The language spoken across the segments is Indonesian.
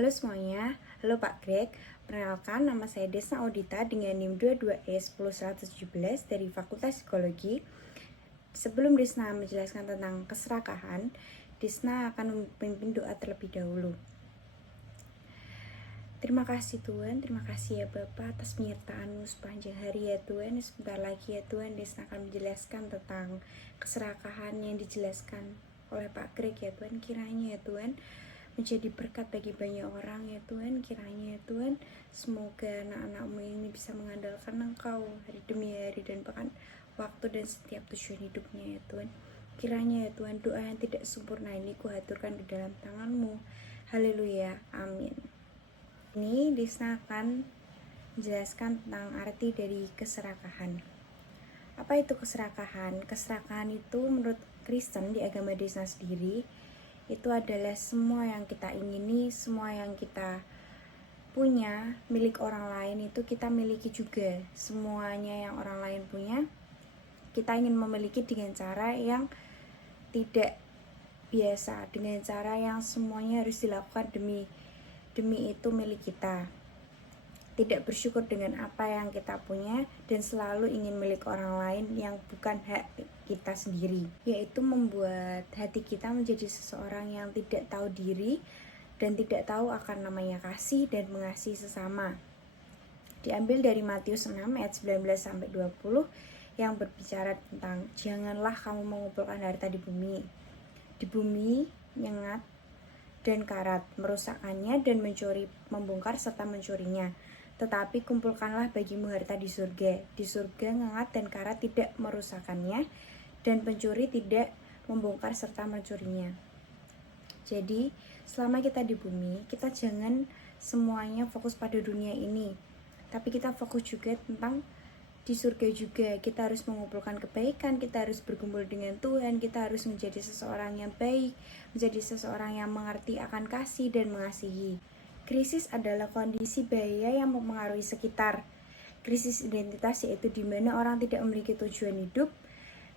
Halo semuanya, halo Pak Greg. Perkenalkan, nama saya Desna Audita dengan NIM 22E10117 dari Fakultas Psikologi. Sebelum Desna menjelaskan tentang keserakahan, Desna akan memimpin doa terlebih dahulu. Terima kasih Tuhan, terima kasih ya Bapak atas penyertaan-Mu sepanjang hari ya Tuhan. Sebentar lagi ya Tuhan, Desna akan menjelaskan tentang keserakahan yang dijelaskan oleh Pak Greg ya Tuhan. Kiranya ya Tuhan menjadi berkat bagi banyak orang ya Tuhan. Kiranya ya Tuhan, semoga anak-anak-Mu ini bisa mengandalkan Engkau hari demi hari dan bahkan waktu dan setiap tujuan hidupnya ya Tuhan. Kiranya ya Tuhan, doa yang tidak sempurna ini kuhaturkan di dalam tangan-Mu. Haleluya, amin. Ini Desna akan menjelaskan tentang arti dari keserakahan. Apa itu keserakahan? Keserakahan itu menurut Kristen di agama Desna sendiri itu adalah semua yang kita ingini, semua yang kita punya milik orang lain itu kita miliki juga. Semuanya yang orang lain punya kita ingin memiliki dengan cara yang tidak biasa, dengan cara yang semuanya harus dilakukan demi itu milik kita. Tidak bersyukur dengan apa yang kita punya dan selalu ingin milik orang lain yang bukan hak kita sendiri, yaitu membuat hati kita menjadi seseorang yang tidak tahu diri dan tidak tahu akan namanya kasih dan mengasihi sesama. Diambil dari Matius 6 ayat 19-20 yang berbicara tentang janganlah kamu mengumpulkan harta di bumi. Di bumi nyengat dan karat merusakkannya dan mencuri, membongkar serta mencurinya. Tetapi kumpulkanlah bagimu harta di surga. Di surga ngengat dan karat tidak merusakkannya dan pencuri tidak membongkar serta mencurinya. Jadi selama kita di bumi, kita jangan semuanya fokus pada dunia ini, tapi kita fokus juga tentang di surga juga. Kita harus mengumpulkan kebaikan, kita harus berkumpul dengan Tuhan, kita harus menjadi seseorang yang baik, menjadi seseorang yang mengerti akan kasih dan mengasihi. Krisis adalah kondisi bahaya yang mempengaruhi sekitar. Krisis identitas yaitu di mana orang tidak memiliki tujuan hidup,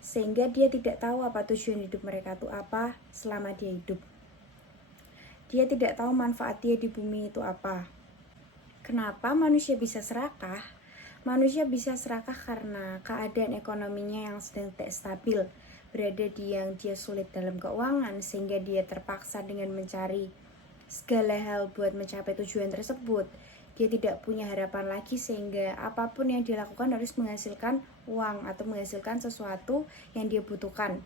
sehingga dia tidak tahu apa tujuan hidup mereka itu apa selama dia hidup. Dia tidak tahu manfaat dia di bumi itu apa. Kenapa manusia bisa serakah? Manusia bisa serakah karena keadaan ekonominya yang sedang tidak stabil, berada di yang dia sulit dalam keuangan, sehingga dia terpaksa dengan mencari segala hal buat mencapai tujuan tersebut. Dia tidak punya harapan lagi sehingga apapun yang dilakukan harus menghasilkan uang atau menghasilkan sesuatu yang dia butuhkan.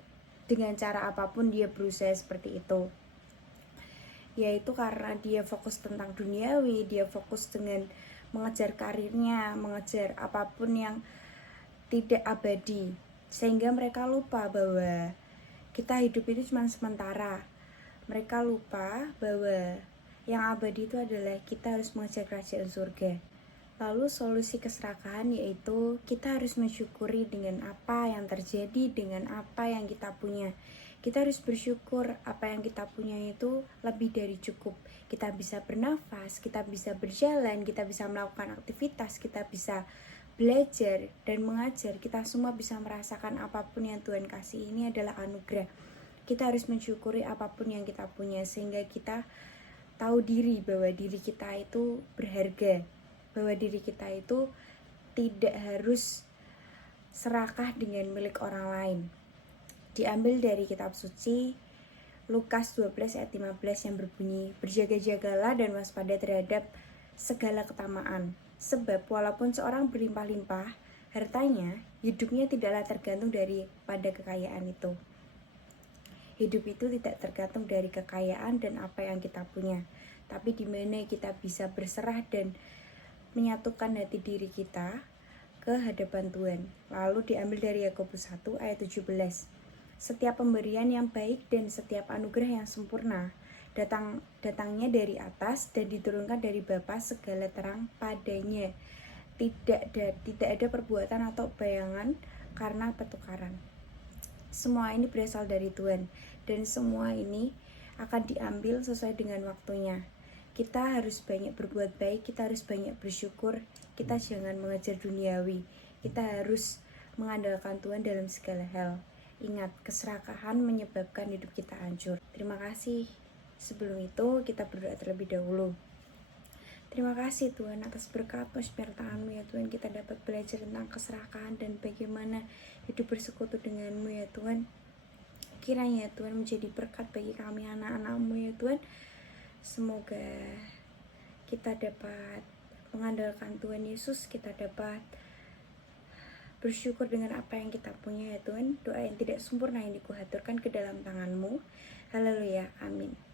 Dengan cara apapun dia berusaha seperti itu. Yaitu karena dia fokus tentang duniawi, dia fokus dengan mengejar karirnya, mengejar apapun yang tidak abadi. Sehingga mereka lupa bahwa kita hidup itu cuma sementara. Mereka lupa bahwa yang abadi itu adalah kita harus mengejar kerajaan surga. Lalu solusi keserakahan yaitu kita harus mensyukuri dengan apa yang terjadi, dengan apa yang kita punya. Kita harus bersyukur apa yang kita punya itu lebih dari cukup. Kita bisa bernafas, kita bisa berjalan, kita bisa melakukan aktivitas, kita bisa belajar dan mengajar. Kita semua bisa merasakan apapun yang Tuhan kasih ini adalah anugerah. Kita harus mensyukuri apapun yang kita punya sehingga kita tahu diri bahwa diri kita itu berharga, bahwa diri kita itu tidak harus serakah dengan milik orang lain. Diambil dari kitab suci Lukas 12 ayat 15 yang berbunyi, berjaga-jagalah dan waspada terhadap segala ketamaan, sebab walaupun seorang berlimpah-limpah hartanya, hidupnya tidaklah tergantung daripada kekayaan itu. Hidup itu tidak tergantung dari kekayaan dan apa yang kita punya, tapi di mana kita bisa berserah dan menyatukan hati diri kita ke hadapan Tuhan. Lalu diambil dari Yakobus 1 ayat 17. Setiap pemberian yang baik dan setiap anugerah yang sempurna datangnya dari atas dan diturunkan dari Bapa segala terang padanya. Tidak ada perbuatan atau bayangan karena pertukaran. Semua ini berasal dari Tuhan dan semua ini akan diambil sesuai dengan waktunya. Kita harus banyak berbuat baik, kita harus banyak bersyukur, kita jangan mengejar duniawi. Kita harus mengandalkan Tuhan dalam segala hal. Ingat, keserakahan menyebabkan hidup kita hancur. Terima kasih. Sebelum itu kita berdoa terlebih dahulu. Terima kasih Tuhan atas berkat-Mu, penyertaan-Mu ya Tuhan. Kita dapat belajar tentang keserakahan dan bagaimana hidup bersekutu dengan-Mu ya Tuhan. Kiranya Tuhan menjadi berkat bagi kami anak-anak-Mu ya Tuhan. Semoga kita dapat mengandalkan Tuhan Yesus, kita dapat bersyukur dengan apa yang kita punya ya Tuhan. Doa yang tidak sempurna yang dikuhaturkan ke dalam tangan-Mu. Haleluya, amin.